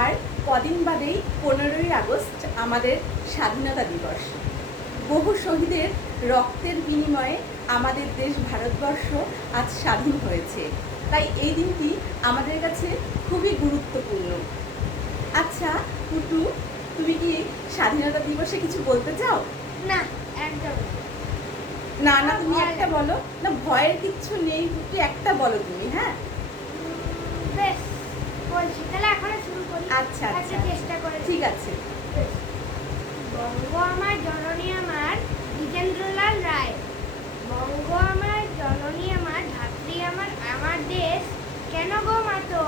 আর কদিন বাদেই 15ই আগস্ট আমাদের স্বাধীনতা দিবস। বহু শহীদের রক্তের বিনিময়ে আমাদের দেশ ভারতবর্ষ আজ স্বাধীন হয়েছে, তাই এই দিনটি আমাদের কাছে খুবই গুরুত্বপূর্ণ। আচ্ছা পুটু, তুমি কি স্বাধীনতা দিবসে কিছু বলতে চাও? না, একদম না না, তুমি একটা বলো না, ভয়ের কিচ্ছু নেই পুটু, একটা বলো তুমি। হ্যাঁ বেশ, বলছি তাহলে এখন শুরু করি। আচ্ছা আচ্ছা, চেষ্টা করে ঠিক আছে। বঙ্গ আমার জননী আমার দ্বিজেন্দ্রলাল রায়, বঙ্গ আমার জননী আমার ধাত্রী আমার আমার দেশ, কেন গো মাতো